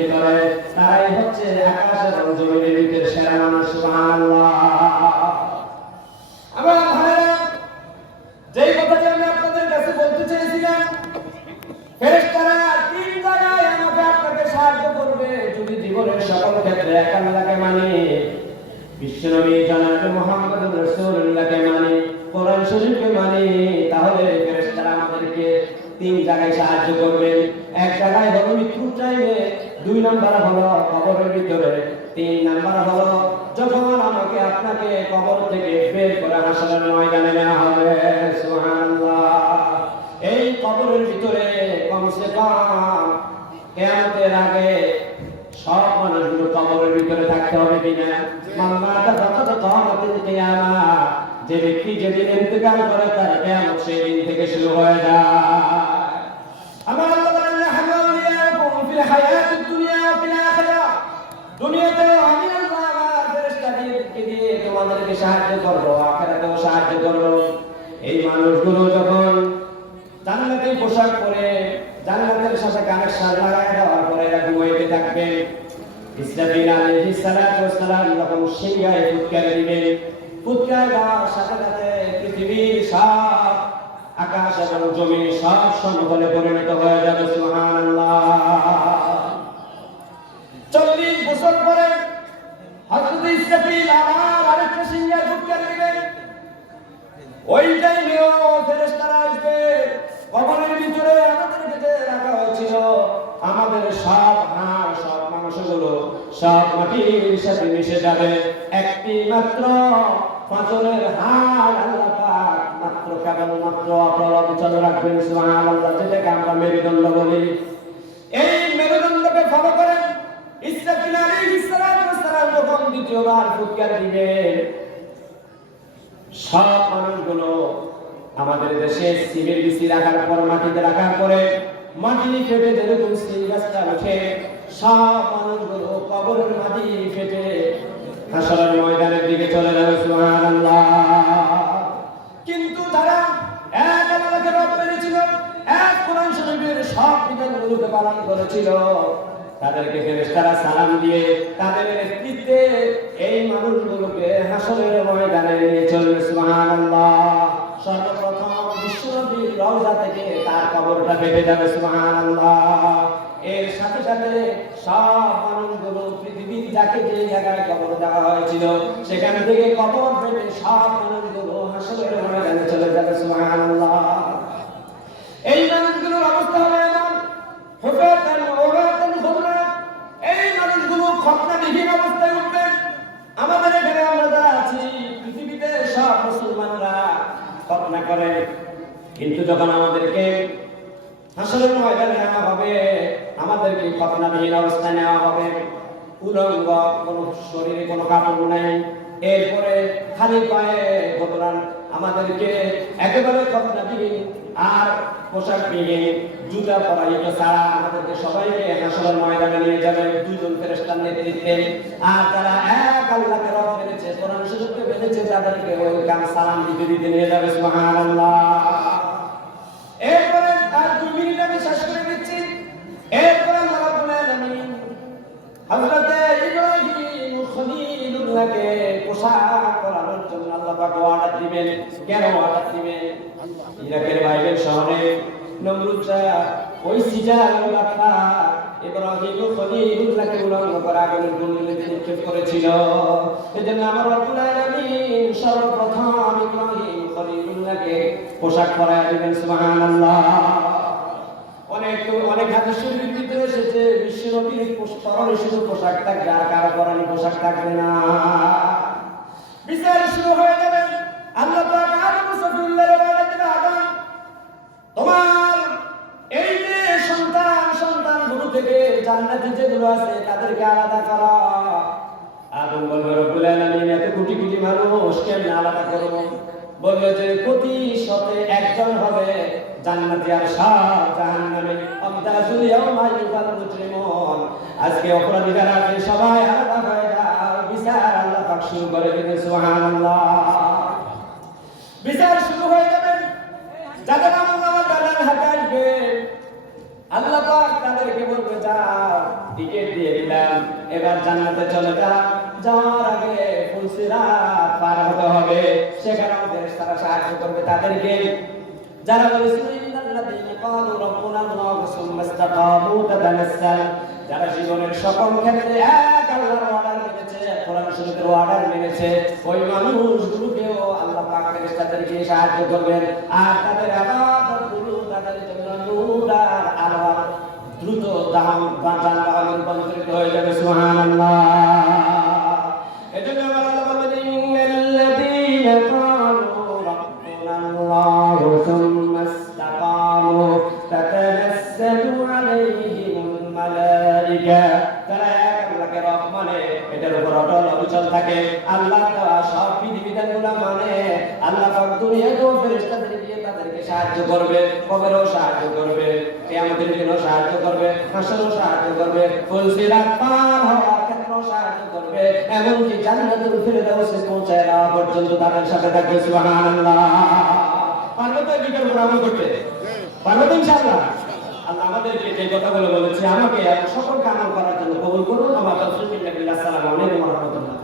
ভিতরে, তারাই হচ্ছে আকাশ এবং জমিনের ভিতরে সেরা মানুষ। সুবহানাল্লাহ। আমার ভাইরা, যেই কথাটি আমি আপনাদের কাছে বলতে চেয়েছিলাম, ফেরেশতারা তিন জায়গায় আমাকে আপনাকে সাহায্য করবে যদি জীবনের সকল ক্ষেত্রে এক আল্লাহকে মানি, বিশ্বনবী জনাবে মুহাম্মদুর রাসূলুল্লাহকে মানি, কোরআন শরীফকে মানি, তাহলে ফেরেশতারা আমাদেরকে তিন জায়গায় সাহায্য করবে। এক জায়গায় হলো মৃত্যুর টাইমে, দুই নাম্বার হলো কবরের ভিতরে, তিন নাম্বার হলো যখন আমাকে আপনাকে কবর থেকে বের করে হাসরের ময়দানে নেওয়া হবে। সুবহানাল্লাহ। এই কবরের ভিতরে কমসে কম কিয়ামতের আগে সব মানুষগুলো কবরের ভিতরে থাকতে হবে কিনা? মান্নাতা ফাকাত কিয়ামাতুল কিয়ামা, যে ব্যক্তি যেদিন ইন্তেকাল করে তার কিয়ামত সেই দিন থেকে শুরু হয়ে যায়। আমার আল্লাহ বলেন, নাহনু আউলিয়াউকুম ফিল হায়াতিদ দুনিয়া ওয়া ফিল আখিরাহ, দুনিয়াতে আমি আল্লাহ আমার ফেরেশতাদেরকে দিয়ে তোমাদেরকে সাহায্য করব, আখিরাতেও সাহায্য করব। এই মানুষগুলো যখন জান্নাতে পোশাক পরে জান্নাতের সাথে কানেকশন লাগায় দেওয়ার পরে ঘুমাইতে থাকবে, ইসরাফিল আলাইহিস সালাতু ওয়াস সালাম যখন সিংহায় ফুৎকার দিবেন, ফুৎকার দেওয়ার সাথে সাথে পৃথিবীর সব আকাশ এবং জমিন সব সমতলে পরিণত হয়ে যাবে। সুবহানাল্লাহ। 40 বছর পরে হযরত ইসরাফিল আবার আরেকটা সিংহায় ফুৎকার দিবেন। ওই টাইমেও ফেরেশতারা আসবে, কবরের ভিতরে আমাদেরকে যে রাখা হয়েছিল, আমাদের সব হাড় সব মাংসগুলো সব মাটির সাথে মিশে যাবে। একটি মাত্র পাঁজরের হাড় আল্লাহ পাক মাত্র কেবলমাত্র অচল রাখবেন। সুবহানাল্লাহ। যেটাকে আমরা মেরুদণ্ড বলি। এই মেরুদণ্ডকে ফলো করে ইসরাফিল আলাইহিস সালাম যখন দ্বিতীয়বার ফুৎকার দিবেন, সব মানুষগুলো আমাদের দেশে সিমের বিচি রাখার পর মাটিতে রাখার পরে মাটি ফেটে যেরকম সিম গাছটা ওঠে, সব মানুষগুলো কবরের মাটি ফেটে হাসরের ময়দানের দিকে চলে যাবে। সুবহানাল্লাহ। কিন্তু যারা এক আল্লাহকে রব মেনেছিল, এক কোরআন শরীফের সব বিধানগুলোকে পালন করেছিল, তাদেরকে ফেরেশতারা সালাম দিয়ে তাদের নেতৃত্বে এই মানুষগুলোকে হাসরের ময়দানে নিয়ে চলবে। সুবহানাল্লাহ। সর্বপ্রথম বিশ্বনবীর রওজা থেকে তার কবরটা ফেটে যাবে। সুবহানাল্লাহ। এর সাথে সাথে সব মানুষগুলো পৃথিবীর যাকে যে জায়গায় কবর দেওয়া হয়েছিল সেখান থেকে কবর ফেটে সব মানুষগুলো হাসরের ময়দানে চলে যাবে। সুবহানাল্লাহ। এই মানুষগুলোর অবস্থা হবে এমন, হুফাতান ওরাতান গুররা, এই মানুষগুলো খতনাবিহীন অবস্থায় উঠবে। আমাদের এখানে আমরা যারা আছি পৃথিবীতে সব মুসলমানরা খতনা করে, কিন্তু যখন আমাদেরকে হাসরের ময়দানে নেওয়া হবে, আমাদেরকে খতনাবিহীন অবস্থায় নেওয়া হবে। উলঙ্গ, কোনো শরীরে কোনো কাপড় নাই, এরপরে খালি পায়ে বদলান আমাদেরকে একেবারে খতনাবিহীন আর পোশাক বিহীন জুতা পরাইত ছাড়া আমাদেরকে সবাইকে হাসরের ময়দানে নিয়ে যাবে দুইজন ফেরেশতার নেতৃত্বে। আর তারা এক আল্লাহকে রব মেনেছে, কোরআন শরীফকে মেনেছে, তাদেরকে ওয়েলকাম সালাম দিতে দিতে নিয়ে যাবে। সুবহানাল্লাহ। এরপরে আর 2 মিনিট আমি শেষ করে দিচ্ছি। এরপরে আল্লাহ রাব্বুল আলামিন হযরত ইব্রাহিম খলিলুল্লাহকে পোশাক পরানোর জন্য আল্লাহ পাক অর্ডার দিবেন। কেন অর্ডার দিবেন? ইরাকের বাইরের শহরে নমরুদরা ওই সিজার রাখা ইব্রাহিম খলিলুল্লাহকে উলঙ্গ করে আগুনের গুলিতে নিক্ষেপ করেছিল। এজন্য আমার রব্বুল আলামিন সর্বপ্রথম ইব্রাহিম খলিলুল্লাহকে পোশাক পরায় দিবেন। সুবহানাল্লাহ। অনেক হাদিস শরীফের ভিতরে এসেছে বিশ্বনবীর পরনে শুধু পোশাক থাকবে, আর কারো পরনে পোশাক থাকবে না। বিচার শুরু হয়ে যাবে। আল্লাহ পাক আদম সফিউল্লাহর বলে দিবে, আদম তোমার এই যে সন্তানগুলো থেকে জান্নাতে যেগুলো আছে তাদেরকে আলাদা করা। আদম বলবে, রব্বুল আলামিন এত কোটি কোটি মানুষ কেমনে আলাদা করব? বলবে যে প্রতি শতে একজন হবে জান্নাতি আর সব জাহান্নামী। আমতাজুল ইয়াউমা আইয়ুহাল মুজরিমুন, আজকে অপরাধী যারা আছে সবাই আলাদা হয়ে যাও। বিচার আল্লাহ পাক শুরু করে দিবেন। সুবহানাল্লাহ। বিচার শুরু হয়ে যাবে। যাদের আমল নামা তাদের হাতে আসবে, আল্লাহ পাক তাদেরকে বলবে যাও টিকেট দিয়ে দিলাম, এবার জান্নাতে চলে যা। যাওয়ার আগে ফুলসিরাত পার হতে হবে, সেখানে আমাদের তারা সাহায্য করবে তাদেরকে যারা বলেছিল ইন্নাল্লাযীনা ক্বালু রাব্বুনা আল্লাহু সুম্মা ইসতাকামু তাতানাসাল, যারা জীবনের সকল ক্ষেত্রে এক আল্লাহর অর্ডার মেনেছে, কোরআন শরীফের অর্ডার মেনেছে, ওই মানুষগুলোকেও আল্লাহ পাক ফেরেশতাদেরকে সাহায্য করবেন। আর তাদের ইবাদতগুলো তাদের জন্য নূর আর আলো দ্রুত যানবাহনে রূপান্তরিত হয়ে যাবে। সুবহানাল্লাহ। এজন্য আমার আল্লাহ বলেন ইন্নাল্লাযীনা ক্বালু রাব্বুনা আল্লাহু সুম্মা ইসতাকামু তাতানাসসালু আলাইহিমুল মালায়েকা, তারা এক আল্লাহকে রব মানে, এটার উপর অটল অবিচল থাকে, আল্লাহ দেওয়া সব বিধিবিধানগুলো মানে, আল্লাহ পাক দুনিয়াতেও ফেরেশতাদের দিয়ে তাদেরকে সাহায্য করবে, কবরেও সাহায্য করবে, কিয়ামতের দিনও সাহায্য করবে, হাসরেও সাহায্য করবে, ফুলসিরাত পার হওয়ার ক্ষেত্রেও সাহায্য করবে, এমনকি জান্নাতুল ফিরদাউসে পৌঁছায় যাওয়া পর্যন্ত তাদের সাথে থাকবে। সুবহানাল্লাহ। পারবে তো এটার উপর আমল করতে? পারবে তো ইনশাআল্লাহ? আল্লাহ আমাদেরকে যে কথাগুলো বলেছে আমাকে সকল কাজ করার জন্য কবুল করুন। আমার তৌফিক বিল্লাহ। আসসালামু আলাইকুম ওয়া রাহমাতুল্লাহ।